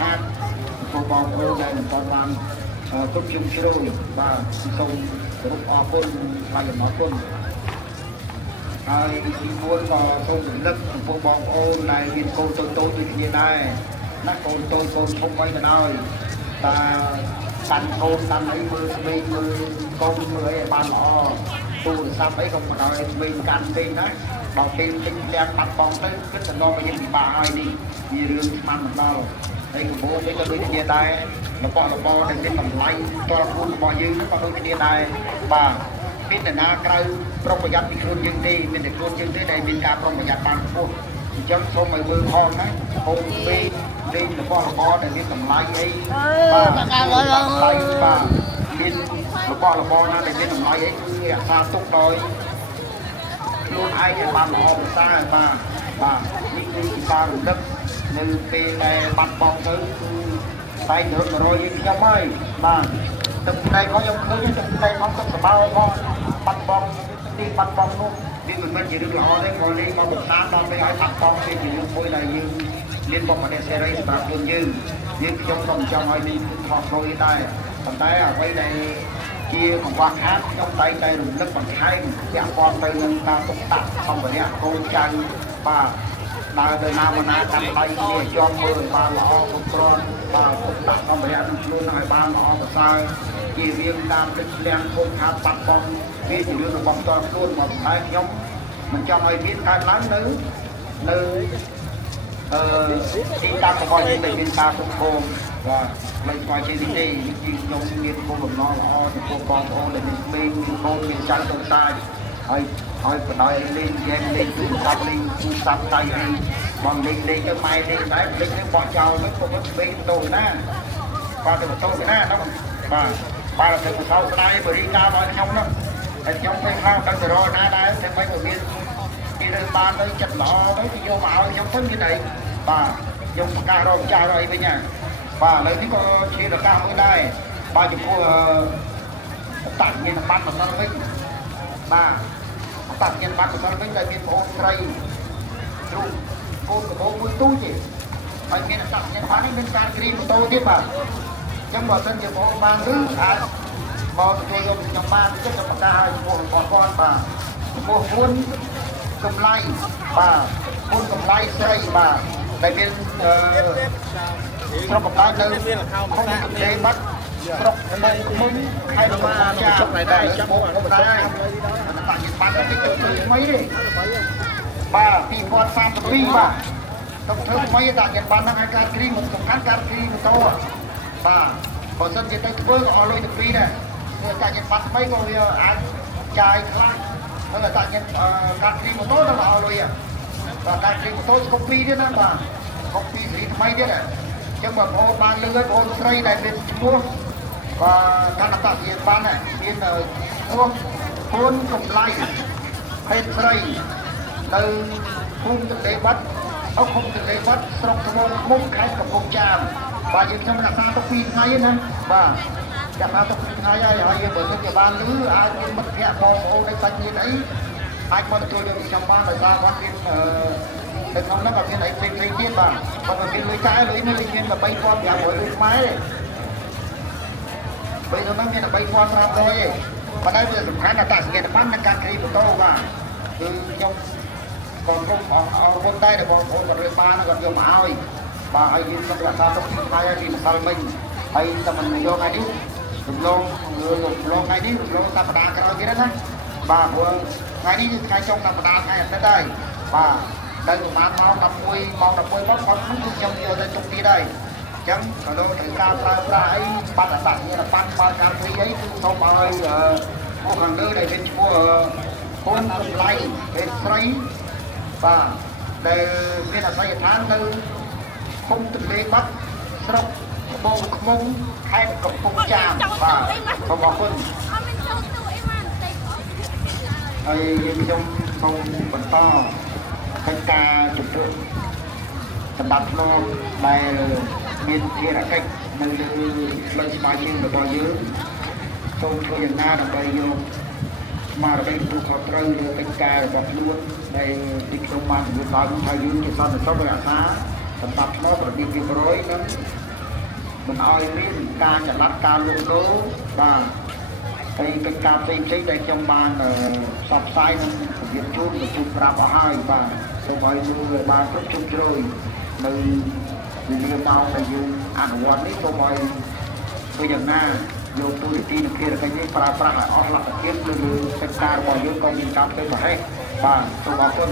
ខាតពួកបងប្អូនដែលមិនបាន ទុកជើងជ្រោយបាទសូមគោរពអរគុណថ្លែងអំណរគុណហើយទី4ក៏សូមរំលឹកចំពោះបងប្អូនដែលមានកូនតូចៗដូចគ្នាដែរណាកូនតូចកូនធំអីក៏ដោយតាកាន់កូនកាន់អីមើលស្វែងមើលកូនមើលអីឲ្យបានល្អទូរស័ព្ទអីក៏មិនឲ្យស្វែងកាន់ពេកណាដល់ពេលទិញទាំងបាត់បង់ទៅគិតទៅដល់យើងពិបាកហើយនេះវារឿងស្មានមិនដល់ហើយកម្ពុជាក៏ដូចគ្នាដែររបស់របរដែលមានតម្លៃតរខ្លួនរបស់យើងក៏ដូចគ្នាដែរបាទមានតែណាក្រៅប្រុងប្រយ័ត្នពីខ្លួនយើងទេមានតែខ្លួនយើងទេដែលមានការប្រុងប្រយ័ត្នបានខ្ពស់អញ្ចឹងសូមឲ្យមើលផងណាហូបពេកលេងរបស់របរដែលមានតម្លៃអីបាទបាទមានរបស់របរណាដែលមានតម្លៃអីគឺរក្សាទុកដោយខ្លួនឯងឲ្យបានល្អប្រសើរបាទនេះគឺការរំលឹកនៅពេលដែលបាត់បង់ទៅគឺតែទៅរយយើងខ្ញុំហើយបាទទឹកតែក៏ខ្ញុំឃើញទឹកតែមកទឹកសបោផងបាត់បង់ទីបាត់បង់នោះវាមិនមែនជារឿងល្អទេព្រោះនេះមកបង្ហាញដល់ពេលឲ្យបាត់បង់វាជារឿងមួយដែលយើងមានបុគ្គលិកសេរីសម្រាប់ខ្លួនយើងខ្ញុំក៏មិនចង់ឲ្យនេះថោកថយដែរប៉ុន្តែអ្វីដែលជាកង្វះខាតខ្ញុំតែងតែរំលឹកបន្ថែមពាក់ព័ន្ធទៅនឹងការទុកដាក់សម្ភារៈកូនចៅបាទដើរទៅណាមកណាកាន់ដៃគ្នាជាប់មើលបានល្អគ្រប់គ្រាន់បាទទុកដាក់សម្ភារៈនឹងខ្លួនឲ្យបានល្អប្រសើរជារៀងតាមទឹកលៀងខូចខាតបាត់បង់វាជារឿងរបស់ផ្ទាល់ខ្លួនមកតែខ្ញុំមិនចង់ឲ្យមានកើតឡើងនៅទីតាំងរបស់យើងដែលមានការគ្រប់គ្រងបាទមិនស្គាល់ជាទីទេខ្ញុំមានគោលបំណងល្អចំពោះបងប្អូនដែលមានក្មេងមានកូនមានចៅតូចតាចហើយបដ ாய் លេងហ្គេមលេងទូរស័ព្ទលេងទូរស័ព្ទដៃហ្នឹងបងលេងទៅម៉ែលេងដែរលេងទៅបោះចោលទៅពុកក្មេងតូចណាបាទទៅតូចណាហ្នឹងបាទទៅសោកស្ដាយបរិការដល់ខ្ញុំហ្នឹងតែខ្ញុំពេលខ្លះដឹងទៅរកណាដែរតែមិនក៏មានគេរើបានទៅចិត្តល្អទៅគេយកមកឲ្យខ្ញុំទៅមានអីបាទខ្ញុំប្រកាសរកចាស់អីវិញណាបាទឥឡូវនេះក៏ជាប្រកាសមួយដែរបាទចំពោះតាក់មានបាត់ម្សិលវិញបាទតាក់មានបាត់ម្សិលវិញដែលមានបងស្រីគ្រូកូនកបោមួយទូទេហើយមានតាក់មានបាត់នេះមានការគ្រីម៉ូតូទៀតបាទអញ្ចឹងបើសិនជាបងបានឬអាចមកទទួលយកខ្ញុំបានចិត្តប្រកាសឲ្យចំពោះរបស់គាត់បាទចំពោះហ៊ុនកម្លៃបាទហ៊ុនកម្លៃស្រីបាទដែលមានស្រុកកម្ពុជានៅក្នុងប្រទេសបាត់ស្រុកមុនខេត្តបាចាតែចាំមកដែរតាច់បាត់ទៅទៅថ្មីទេបាទ2032បាទទៅធ្វើថ្មីតាច់បាត់ហ្នឹងឲ្យការគ្រីសំខាន់ការគ្រីម៉ូតូបាទបើសិនជាទៅធ្វើក៏អស់លុយទៅពីរដែរគឺតាច់បាត់ថ្មីក៏វាអាចចាយខ្លះហើយតាច់ការគ្រីម៉ូតូទៅអស់លុយបាទការគ្រីម៉ូតូស្គប់ពីរទៀតណាបាទស្គប់ពីរគ្រីថ្មីទៀតហ្នឹងចឹងបងប្អូនបានលឺឲ្យបងស្រីដែលមានឈ្មោះបាទកណ្ដាលជាបានមានឈ្មោះហ៊ុនកម្លៃភេទស្រីនៅភូមិទឹកលេបាត់អុកភូមិទឹកលេបាត់ស្រុកថ្មមុខខេត្តកំពង់ចាមបាទយើងខ្ញុំរក្សាទុក2ថ្ងៃណាបាទចាំថាទុក2ថ្ងៃហើយបើសិនជាបានលឺអាចមានមិត្តភ័ក្តិបងប្អូនដែលសាច់ញាតិអីអាចមកទទួលយកខ្ញុំបានដោយសារគាត់មានតែក្នុងនោះក៏មានអីផ្សេងៗទៀតបាទគាត់ក៏មានលុយចាយលុយនេះមានតែ3500លុយខ្មែរពេលនោះមានតែ3500ទេប៉ុន្តែវាសំខាន់ថាតាសញ្ញាប័ណ្ណនិងការគ្រីម៉ូតូបាទគឺខ្ញុំក៏គ្រប់អរគុណដែរដែលបងប្អូនក៏រើសបានក៏យកមកឲ្យបាទហើយយើងក៏រក្សាទុកពីថ្ងៃឲ្យពីម្សិលមិញហើយតែមិនយកថ្ងៃនេះរំលងថ្ងៃនេះរំលងសប្តាហ៍ក្រោយទៀតណាបាទព្រោះថ្ងៃនេះគឺថ្ងៃចុងសប្តាហ៍ថ្ងៃអាទិត្យហើយបាទដល់ប្រហែលម៉ោង11ម៉ោង12មកគាត់ខ្ញុំយកទៅជុំទៀតហើយអញ្ចឹងក៏លោកត្រូវការប្រើប្រាស់អីបាត់អត្តសញ្ញាណប័ណ្ណបើការព្រីអីគឺសូមឲ្យពួកខាងលើដែលមានឈ្មោះហ៊ុនកម្លៃភេទស្រីបាទដែលមានអាសយដ្ឋាននៅភូមិទឹកលេបាត់ស្រុកត្បូងឃ្មុំខេត្តកំពង់ចាមបាទសូមអរគុណហើយខ្ញុំសូមបន្តកិច្ចការជំរុញសម្រាប់ផ្លូវដែលមានភារកិច្ចនៅលើផ្លូវស្បែកជើងរបស់យើងសូមធ្វើយ៉ាងណាដើម្បីយកស្មារតីទូខុសត្រូវលើកិច្ចការរបស់ខ្លួនដែលទីក្រុងបានជំរុញដល់ថាយើងជាសន្តិសុខរក្សា សម្រាប់មករបៀបរៀបរយនឹងមិនឲ្យមានការចល័តការលួចដូរបាទហើយកិច្ចការផ្សេងៗដែលខ្ញុំបានផ្សព្វផ្សាយនឹងរបៀបជួបប្រាប់អស់ហើយបាទសូមឲ្យមើលបានគ្រប់ជ្រុងជ្រោយនៅវិញ្ញាណម៉ោងដែលយើងអនុវត្តនេះសូមឲ្យធ្វើយ៉ាងណាយកទូរទស្សន៍និងភារកិច្ចនេះប្រើប្រាស់ឲ្យអស់លទ្ធភាពលើកិច្ចការរបស់យើងក៏មានការធ្វើប្រហែសបាទសូមអរគុណ